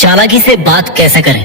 चालाकी से बात कैसे करें।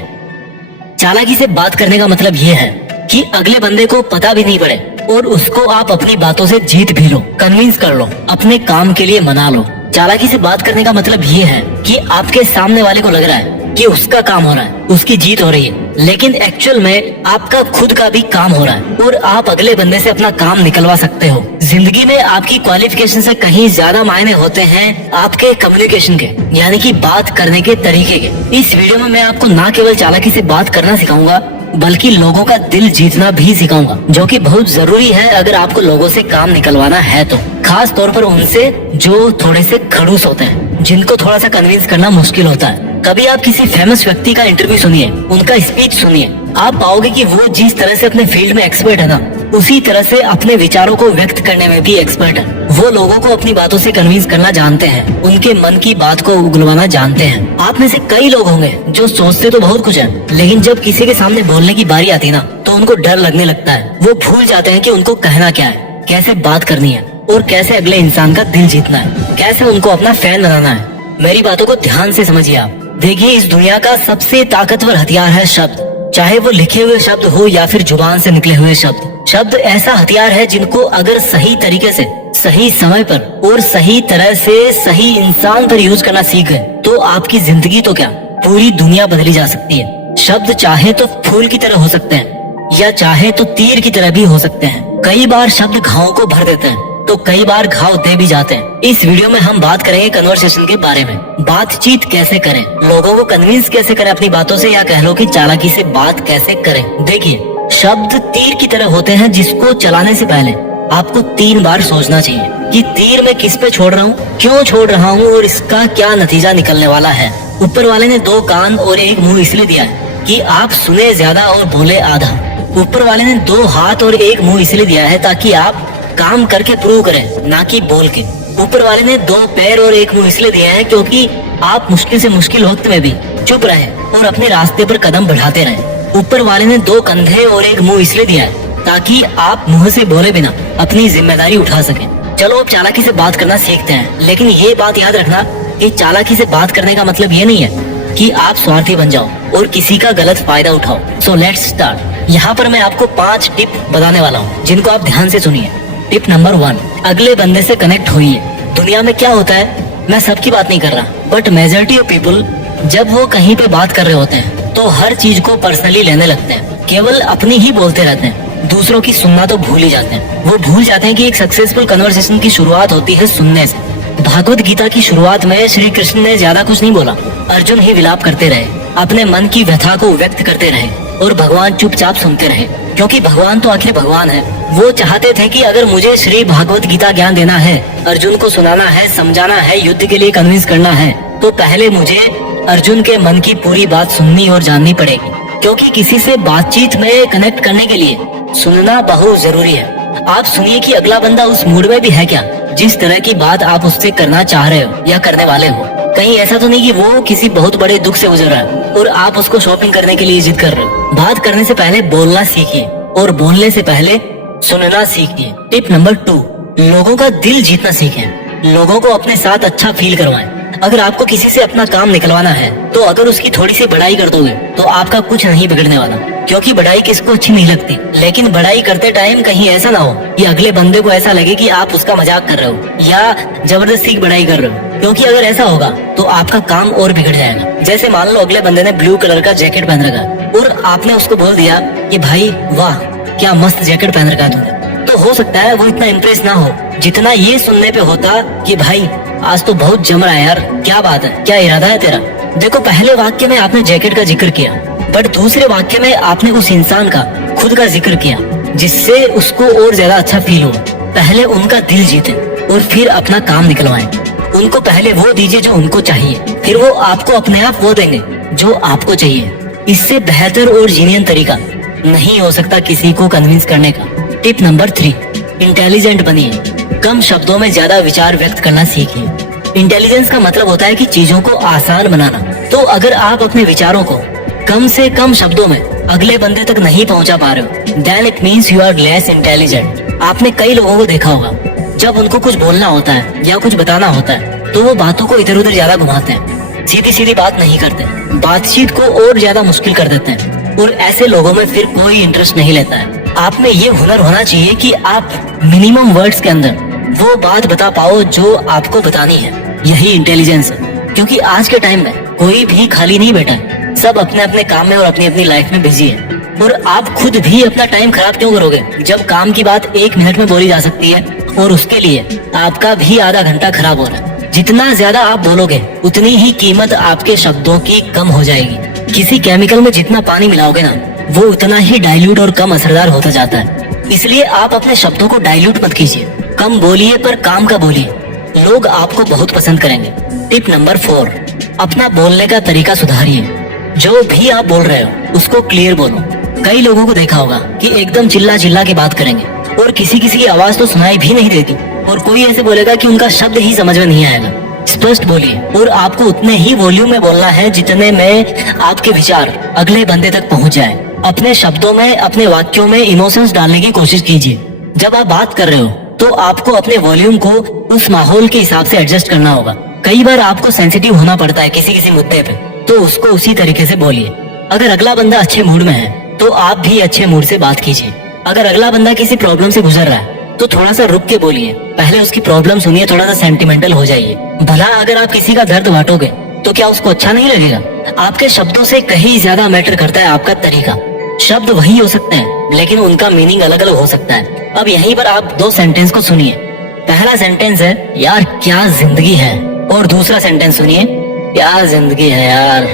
चालाकी से बात करने का मतलब ये है कि अगले बंदे को पता भी नहीं पड़े और उसको आप अपनी बातों से जीत भी लो, कन्विंस कर लो, अपने काम के लिए मना लो। चालाकी से बात करने का मतलब ये है कि आपके सामने वाले को लग रहा है कि उसका काम हो रहा है, उसकी जीत हो रही है, लेकिन एक्चुअल में आपका खुद का भी काम हो रहा है और आप अगले बंदे से अपना काम निकलवा सकते हो। जिंदगी में आपकी क्वालिफिकेशन से कहीं ज्यादा मायने होते हैं आपके कम्युनिकेशन के, यानी कि बात करने के तरीके के। इस वीडियो में मैं आपको ना केवल चालाकी से बात करना सिखाऊंगा बल्कि लोगों का दिल जीतना भी सिखाऊंगा, जो कि बहुत जरूरी है अगर आपको लोगों से काम निकलवाना है तो। खास तौर पर उनसे जो थोड़े से खड़ूस होते हैं, जिनको थोड़ा सा कन्विंस करना मुश्किल होता है। कभी आप किसी फेमस व्यक्ति का इंटरव्यू सुनिए, उनका स्पीच सुनिए, आप पाओगे कि वो जिस तरह से अपने फील्ड में एक्सपर्ट है ना, उसी तरह से अपने विचारों को व्यक्त करने में भी एक्सपर्ट है। वो लोगों को अपनी बातों से कन्विंस करना जानते हैं, उनके मन की बात को उगलवाना जानते हैं। आप में से कई लोग होंगे जो सोचते तो बहुत कुछ है, लेकिन जब किसी के सामने बोलने की बारी आती ना तो उनको डर लगने लगता है। वो भूल जाते हैं कि उनको कहना क्या है, कैसे बात करनी है और कैसे अगले इंसान का दिल जीतना है, कैसे उनको अपना फैन बनाना है। मेरी बातों को ध्यान से समझिए आप। देखिए, इस दुनिया का सबसे ताकतवर हथियार है शब्द, चाहे वो लिखे हुए शब्द हो या फिर जुबान से निकले हुए शब्द। शब्द ऐसा हथियार है जिनको अगर सही तरीके से, सही समय पर और सही तरह से सही इंसान पर यूज करना सीख गए तो आपकी जिंदगी तो क्या, पूरी दुनिया बदली जा सकती है। शब्द चाहे तो फूल की तरह हो सकते हैं या चाहे तो तीर की तरह भी हो सकते हैं। कई बार शब्द घावों को भर देते हैं तो कई बार घाव दे भी जाते हैं। इस वीडियो में हम बात करेंगे कन्वर्सेशन के बारे में। बातचीत कैसे करें, लोगों को कन्विंस कैसे करें अपनी बातों से, या कह लो कि चालाकी से बात कैसे करें। देखिए, शब्द तीर की तरह होते हैं जिसको चलाने से पहले आपको 3 बार सोचना चाहिए कि तीर मैं किस पे छोड़ रहा हूँ, क्यों छोड़ रहा हूँ और इसका क्या नतीजा निकलने वाला है। ऊपर वाले ने 2 कान और 1 मुंह इसलिए दिया है कि आप सुने ज्यादा और बोले आधा। ऊपर वाले ने 2 हाथ और 1 मुंह इसलिए दिया है ताकि आप काम करके प्रूव करें, ना कि बोल के। ऊपर वाले ने 2 पैर और 1 मुंह इसलिए दिए हैं क्योंकि आप मुश्किल से मुश्किल वक्त में भी चुप रहे और अपने रास्ते पर कदम बढ़ाते रहे। ऊपर वाले ने 2 कंधे और 1 मुंह इसलिए दिया है ताकि आप मुंह से बोले बिना अपनी जिम्मेदारी उठा सकें। चलो अब चालाकी से बात करना सीखते हैं, लेकिन ये बात याद रखना कि चालाकी से बात करने का मतलब ये नहीं है कि आप स्वार्थी बन जाओ और किसी का गलत फायदा उठाओ। So let's start. यहाँ पर मैं आपको 5 टिप बताने वाला हूँ जिनको आप ध्यान से सुनिए। टिप नंबर 1, अगले बंदे से कनेक्ट होइए। दुनिया में क्या होता है, मैं सबकी बात नहीं कर रहा, बट मेजॉरिटी ऑफ पीपल जब वो कहीं पे बात कर रहे होते हैं तो हर चीज को पर्सनली लेने लगते हैं, केवल अपनी ही बोलते रहते हैं, दूसरों की सुनना तो भूल ही जाते हैं। वो भूल जाते हैं कि एक सक्सेसफुल कन्वर्सेशन की शुरुआत होती है सुनने से। भागवत गीता की शुरुआत में श्री कृष्ण ने ज्यादा कुछ नहीं बोला, अर्जुन ही विलाप करते रहे, अपने मन की व्यथा को व्यक्त करते रहे और भगवान चुपचाप सुनते रहे, क्योंकि भगवान तो आखिर भगवान है। वो चाहते थे कि अगर मुझे श्री भागवत गीता ज्ञान देना है, अर्जुन को सुनाना है, समझाना है, युद्ध के लिए कन्विंस करना है, तो पहले मुझे अर्जुन के मन की पूरी बात सुननी और जाननी पड़ेगी। क्योंकि किसी से बातचीत में कनेक्ट करने के लिए सुनना बहुत जरूरी है। आप सुनिए कि अगला बंदा उस मूड में भी है क्या, जिस तरह की बात आप उससे करना चाह रहे हो या करने वाले हो। कहीं ऐसा तो नहीं कि वो किसी बहुत बड़े दुख से गुजर रहा है और आप उसको शॉपिंग करने के लिए जिद कर रहे हो। बात करने से पहले बोलना सीखिए और बोलने से पहले सुनना सीखिए। टिप नंबर 2, लोगों का दिल जीतना सीखें। लोगों को अपने साथ अच्छा फील करवाएं। अगर आपको किसी से अपना काम निकलवाना है तो अगर उसकी थोड़ी सी बड़ाई कर दोगे तो आपका कुछ नहीं बिगड़ने वाला, क्योंकि बड़ाई किसको अच्छी नहीं लगती। लेकिन बड़ाई करते टाइम कहीं ऐसा ना हो कि अगले बंदे को ऐसा लगे कि आप उसका मजाक कर रहे हो या जबरदस्ती बड़ाई कर रहे हो, क्योंकि अगर ऐसा होगा तो आपका काम और बिगड़ जाएगा। जैसे मान लो अगले बंदे ने ब्लू कलर का जैकेट पहन रखा है और आपने उसको बोल दिया कि भाई वाह क्या मस्त जैकेट पहन रखा है तुमने, तो हो सकता है वो इतना इम्प्रेस ना हो जितना ये सुनने पे होता कि भाई आज तो बहुत जम रहा है यार, क्या बात है, क्या इरादा है तेरा। देखो, पहले वाक्य में आपने जैकेट का जिक्र किया, बट दूसरे वाक्य में आपने उस इंसान का खुद का जिक्र किया जिससे उसको और ज्यादा अच्छा फील हो। पहले उनका दिल जीते और फिर अपना काम निकलवाएं। उनको पहले वो दीजिए जो उनको चाहिए, फिर वो आपको अपने आप वो देंगे जो आपको चाहिए। इससे बेहतर और जीनियन तरीका नहीं हो सकता किसी को कन्विंस करने का। टिप नंबर 3, इंटेलिजेंट बनिए। कम शब्दों में ज्यादा विचार व्यक्त करना सीखिए। इंटेलिजेंस का मतलब होता है कि चीजों को आसान बनाना। तो अगर आप अपने विचारों को कम से कम शब्दों में अगले बंदे तक नहीं पहुंचा पा रहे हो, then it means you are less intelligent. आपने कई लोगों को देखा होगा, जब उनको कुछ बोलना होता है या कुछ बताना होता है तो वो बातों को इधर उधर ज्यादा घुमाते हैं सीधी सीधी बात नहीं करते, बातचीत को और ज्यादा मुश्किल कर देते हैं और ऐसे लोगों में फिर कोई इंटरेस्ट नहीं लेता है। आप में ये हुनर होना चाहिए कि आप मिनिमम वर्ड्स के अंदर वो बात बता पाओ जो आपको बतानी है। यही इंटेलिजेंस है, क्योंकि आज के टाइम में कोई भी खाली नहीं बैठा है, सब अपने अपने काम में और अपनी अपनी लाइफ में बिजी है। और आप खुद भी अपना टाइम खराब क्यों करोगे जब काम की बात 1 मिनट में बोली जा सकती है और उसके लिए आपका भी आधा घंटा खराब हो रहा है। जितना ज्यादा आप बोलोगे उतनी ही कीमत आपके शब्दों की कम हो जाएगी। किसी केमिकल में जितना पानी मिलाओगे ना, वो उतना ही डाइल्यूट और कम असरदार होता जाता है। इसलिए आप अपने शब्दों को डाइल्यूट मत कीजिए, कम बोलिए पर काम का बोलिए। लोग आपको बहुत पसंद करेंगे। टिप नंबर 4, अपना बोलने का तरीका सुधारिए। जो भी आप बोल रहे हो उसको क्लियर बोलो। कई लोगों को देखा होगा कि एकदम चिल्ला चिल्ला के बात करेंगे और किसी किसी की आवाज तो सुनाई भी नहीं देती, और कोई ऐसे बोलेगा कि उनका शब्द ही समझ में नहीं आएगा। स्पष्ट बोलिए और आपको उतने ही वॉल्यूम में बोलना है जितने में आपके विचार अगले बंदे तक पहुंच जाए। अपने शब्दों में, अपने वाक्यों में इमोशंस डालने की कोशिश कीजिए। जब आप बात कर रहे हो तो आपको अपने वॉल्यूम को उस माहौल के हिसाब से एडजस्ट करना होगा। कई बार आपको सेंसिटिव होना पड़ता है किसी किसी मुद्दे पे, तो उसको उसी तरीके से बोलिए। अगर अगला बंदा अच्छे मूड में है तो आप भी अच्छे मूड से बात कीजिए। अगर अगला बंदा किसी प्रॉब्लम से गुजर रहा है तो थोड़ा सा रुक के बोलिए, पहले उसकी प्रॉब्लम सुनिए, थोड़ा सा सेंटिमेंटल हो जाइए। भला अगर आप किसी का दर्द बांटोगे तो क्या उसको अच्छा नहीं लगेगा? आपके शब्दों से कहीं ज्यादा मैटर करता है आपका तरीका। शब्द वही हो सकते हैं लेकिन उनका मीनिंग अलग अलग हो सकता है। अब यहीं पर आप 2 सेंटेंस को सुनिए। पहला सेंटेंस है, यार क्या जिंदगी है, और दूसरा सेंटेंस सुनिए, क्या जिंदगी है यार।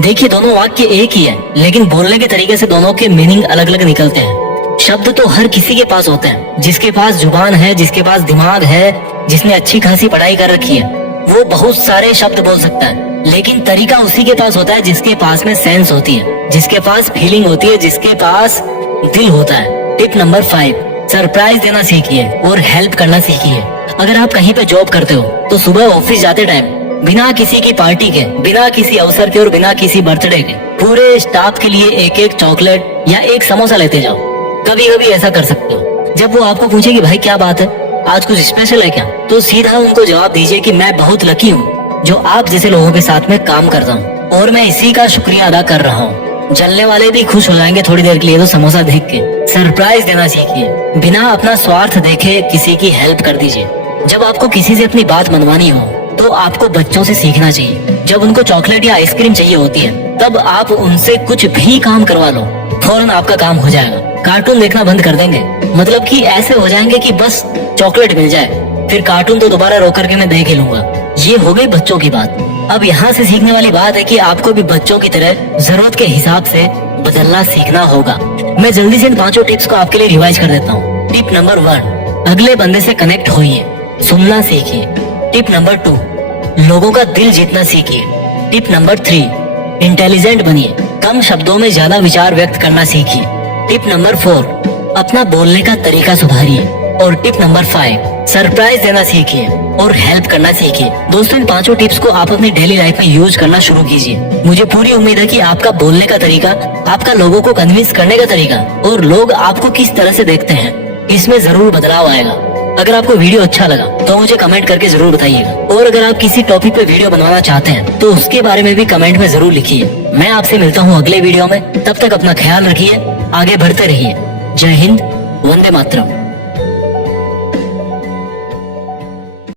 देखिए दोनों वाक्य एक ही है, लेकिन बोलने के तरीके से दोनों के मीनिंग अलग अलग निकलते हैं। शब्द तो हर किसी के पास होते हैं, जिसके पास जुबान है, जिसके पास दिमाग है, जिसने अच्छी खासी पढ़ाई कर रखी है, वो बहुत सारे शब्द बोल सकता है। लेकिन तरीका उसी के पास होता है जिसके पास में सेंस होती है, जिसके पास फीलिंग होती है, जिसके पास दिल होता है। टिप नंबर 5, सरप्राइज देना सीखिए और हेल्प करना सीखिए। अगर आप कहीं पे जॉब करते हो तो सुबह ऑफिस जाते टाइम बिना किसी की पार्टी के, बिना किसी अवसर के और बिना किसी बर्थडे के पूरे स्टाफ के लिए एक एक चॉकलेट या एक समोसा लेते जाओ। कभी कभी ऐसा कर सकते हो। जब वो आपको पूछे कि भाई क्या बात है, आज कुछ स्पेशल है क्या, तो सीधा उनको जवाब दीजिए कि मैं बहुत लकी हूँ जो आप जैसे लोगों के साथ में काम करता हूँ और मैं इसी का शुक्रिया अदा कर रहा हूँ। जलने वाले भी खुश हो जाएंगे थोड़ी देर के लिए तो समोसा देख के। सरप्राइज देना सीखिए, बिना अपना स्वार्थ देखे किसी की हेल्प कर दीजिए। जब आपको किसी से अपनी बात मनवानी हो तो आपको बच्चों से सीखना चाहिए। जब उनको चॉकलेट या आइसक्रीम चाहिए होती है तब आप उनसे कुछ भी काम करवा लो, फौरन आपका काम हो जाएगा। कार्टून देखना बंद कर देंगे, मतलब कि ऐसे हो जाएंगे कि बस चॉकलेट मिल जाए, फिर कार्टून तो दोबारा रोक करके मैं देख ही लूंगा। ये हो गई बच्चों की बात। अब यहाँ से सीखने वाली बात है कि आपको भी बच्चों की तरह जरूरत के हिसाब से बदलना सीखना होगा। मैं जल्दी से इन 5 टिप्स को आपके लिए रिवाइज कर देता हूँ। टिप नंबर 1, अगले बंदे से कनेक्ट होइए, सुनना सीखिए। टिप नंबर 2, लोगों का दिल जीतना सीखिए। टिप नंबर 3, इंटेलिजेंट बनिए, कम शब्दों में ज्यादा विचार व्यक्त करना सीखिए। टिप नंबर 4, अपना बोलने का तरीका सुधारिए। और टिप नंबर 5, सरप्राइज देना सीखिए और हेल्प करना सीखिए। दोस्तों इन 5 टिप्स को आप अपनी डेली लाइफ में यूज करना शुरू कीजिए। मुझे पूरी उम्मीद है कि आपका बोलने का तरीका, आपका लोगों को कन्विंस करने का तरीका और लोग आपको किस तरह से देखते हैं, इसमें जरूर बदलाव आएगा। अगर आपको वीडियो अच्छा लगा तो मुझे कमेंट करके जरूर बताइएगा, और अगर आप किसी टॉपिक पे वीडियो बनवाना चाहते हैं तो उसके बारे में भी कमेंट में जरूर लिखिए। मैं आपसे मिलता हूँ अगले वीडियो में, तब तक अपना ख्याल रखिए, आगे बढ़ते रहिए। जय हिंद, वंदे मातरम।